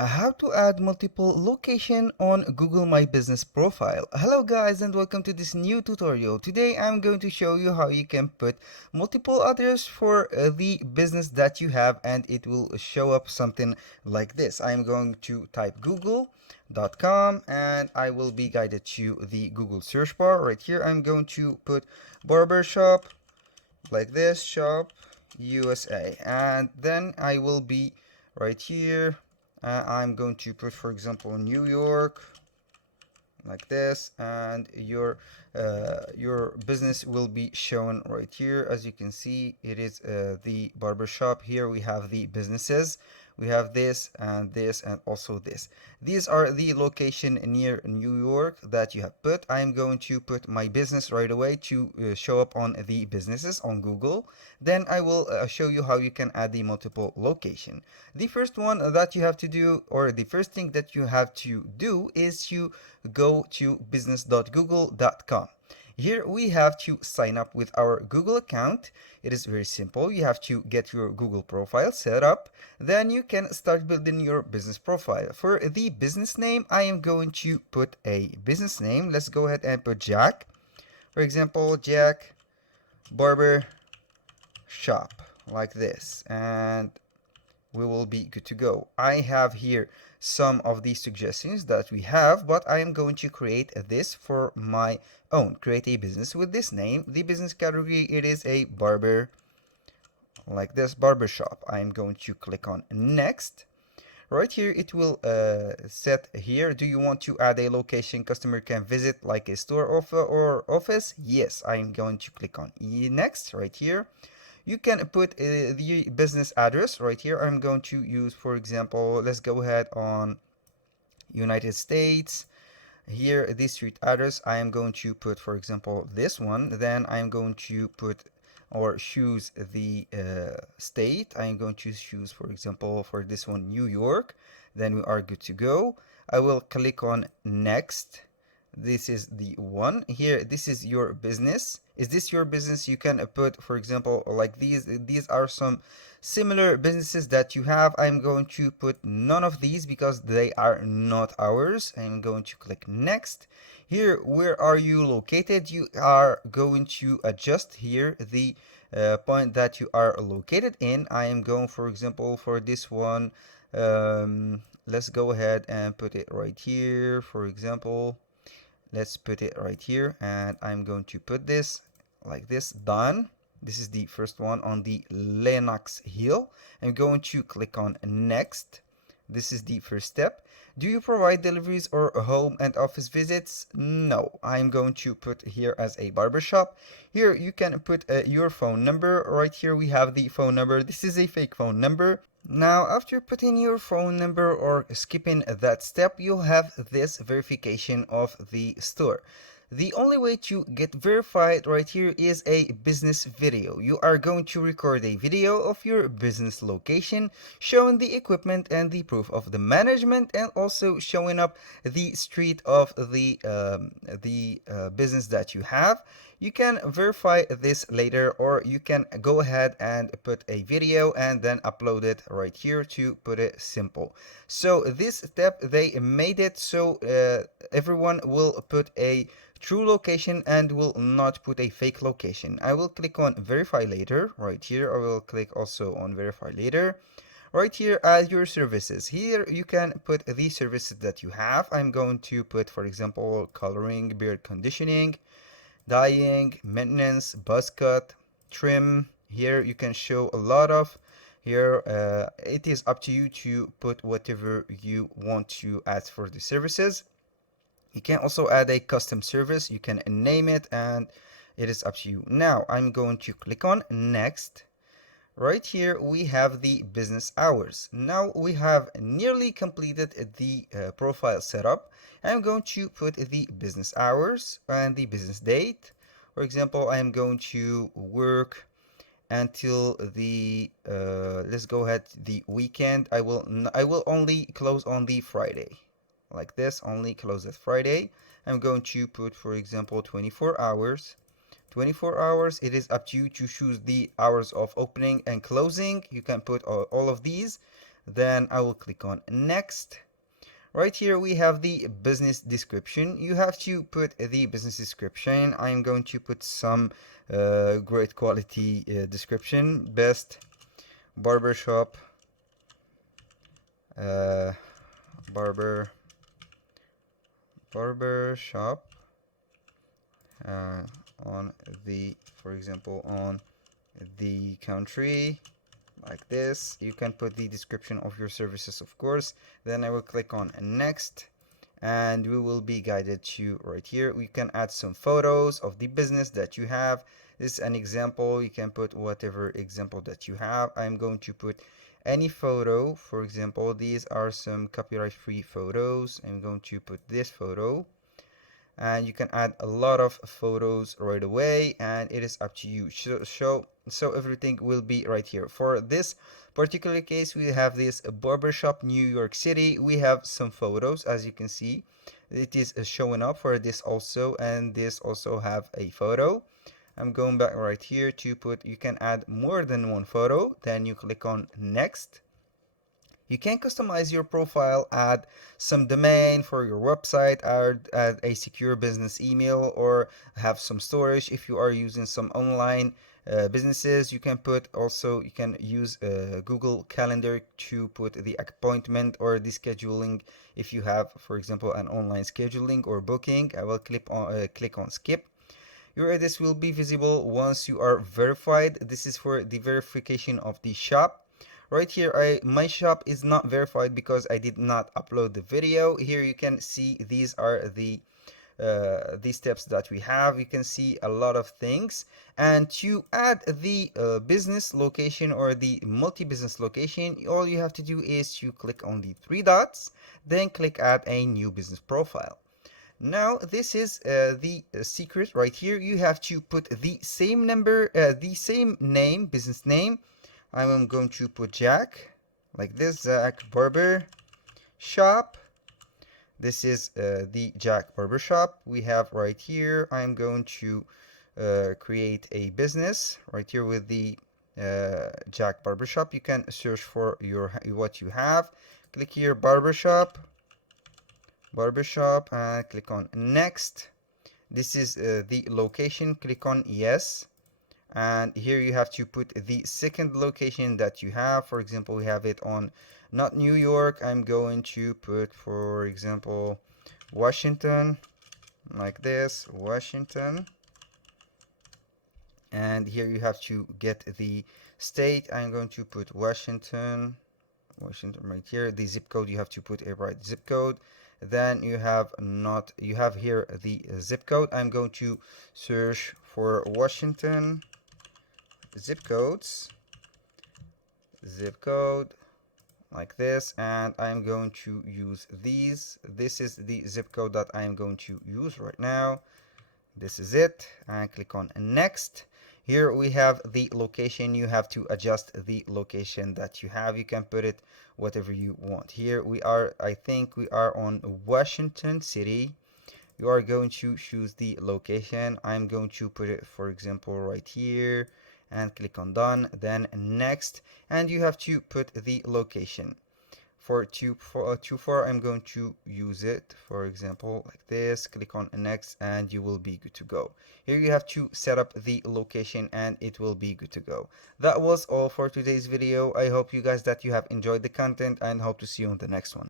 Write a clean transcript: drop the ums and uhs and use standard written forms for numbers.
How to add multiple location on Google My Business profile. Hello guys and welcome to this new tutorial. Today I'm going to show you how you can put multiple address for the business that you have, and it will show up something like this. I'm going to type google.com and I will be guided to the Google search bar. Right here I'm going to put barbershop like this, shop USA, and then I will be right here. I'm going to put, for example, New York like this, and your business will be shown right here. As you can see, it is the barbershop. Here we have the businesses. We have this and also this. These are the location near New York that you have put. I'm going to put my business right away to show up on the businesses on Google. Then I will show you how you can add the multiple location. The first one that you have to do, or the first thing that you have to do, is to go to business.google.com. Here we have to sign up with our Google account. It is very simple. You have to get your Google profile set up. Then you can start building your business profile. For the business name, I am going to put a business name. Let's go ahead and put Jack. For example, Jack Barber Shop, like this. And we will be good to go. I have here some of the suggestions that we have, but I am going to create this for my own. Create a business with this name. The business category, it is a barber, like this, barbershop. I'm going to click on next. Right here it will set here, do you want to add a location customer can visit, like a store or office? Yes, I'm going to click on next. Right here you can put the business address. Right here I'm going to use, for example, let's go ahead on United States. Here, this street address, I am going to put, for example, this one. Then I'm going to put or choose the state. I'm going to choose, for example, for this one, New York. Then we are good to go. I will click on next. This is the one here. This is your business. Is this your business? You can put, for example, like these are some similar businesses that you have. I'm going to put none of these because they are not ours. I'm going to click next. Here, where are you located? You are going to adjust here the point that you are located in. I am going, for example, for this one, let's go ahead and put it right here. For example, let's put it right here, and I'm going to put this like this. Done. This is the first one on the Lennox Hill. I'm going to click on next. This is the first step. Do you provide deliveries or home and office visits? No. I'm going to put here as a barbershop. Here you can put your phone number. Right here we have the phone number. This is a fake phone number. Now, after putting your phone number or skipping that step, you'll have this verification of the store. The only way to get verified right here is a business video. You are going to record a video of your business location, showing the equipment and the proof of the management, and also showing up the street of the business that you have. You can verify this later, or you can go ahead and put a video and then upload it right here to put it simple. So this step, they made it so everyone will put a true location and will not put a fake location. I will click on verify later. Right here I will click also on verify later. Right here, add your services. Here you can put the services that you have. I'm going to put, for example, coloring, beard conditioning, dyeing, maintenance, buzz cut, trim. Here you can show a lot of. Here it is up to you to put whatever you want to add for the services. You can also add a custom service. You can name it, and it is up to you. Now I'm going to click on next. Right here we have the business hours. Now we have nearly completed the profile setup. I'm going to put the business hours and the business date. For example, I'm going to work until the let's go ahead, the weekend. I will only close on the Friday, like this, only close at Friday. I'm going to put, for example, 24 hours. 24 hours, it is up to you to choose the hours of opening and closing. You can put all of these. Then I will click on next. Right here we have the business description. You have to put the business description. I'm going to put some great quality description. Best barbershop, uh, barber barbershop uh, on the, for example, on the country, like this. You can put the description of your services, of course. Then I will click on next, and we will be guided to right here. We can add some photos of the business that you have. This is an example. You can put whatever example that you have. I'm going to put any photo. For example, these are some copyright free photos. I'm going to put this photo, and you can add a lot of photos right away, and it is up to you. So everything will be right here. For this particular case, we have this barbershop New York City. We have some photos, as you can see. It is showing up for this also, and this also have a photo. I'm going back right here to put, you can add more than one photo. Then you click on next. You can customize your profile, add some domain for your website, add a secure business email, or have some storage if you are using some online businesses. You can put also, you can use Google Calendar to put the appointment or the scheduling if you have, for example, an online scheduling or booking. I will click on skip. Your address will be visible once you are verified. This is for the verification of the shop. Right here, my shop is not verified because I did not upload the video. Here you can see these are the steps that we have. You can see a lot of things, and to add the business location or the multi-business location, all you have to do is to click on the three dots, then click add a new business profile. Now this is the secret right here. You have to put the same number, the same name, business name. I'm going to put Jack, like this, Jack Barber Shop. This is the Jack Barber Shop we have right here. I'm going to create a business right here with the Jack Barber Shop. You can search for what you have. Click here, barbershop, and click on next. This is the location. Click on yes, and here you have to put the second location that you have. For example, we have it on not New York. I'm going to put, for example, Washington, like this, Washington. And here you have to get the state. I'm going to put Washington right here. The zip code, you have to put a right zip code. Then you have here the zip code. I'm going to search for Washington zip code like this, and I'm going to use these. This is the zip code that I'm going to use right now. This is it, and click on next. Here we have the location. You have to adjust the location that you have. You can put it whatever you want. Here we are, I think we are on Washington City. You are going to choose the location. I'm going to put it, for example, right here, and click on done, then next, and you have to put the location. For 24, I'm going to use it, for example, like this. Click on next, and you will be good to go. Here you have to set up the location, and it will be good to go. That was all for today's video. I hope you guys that you have enjoyed the content, and hope to see you on the next one.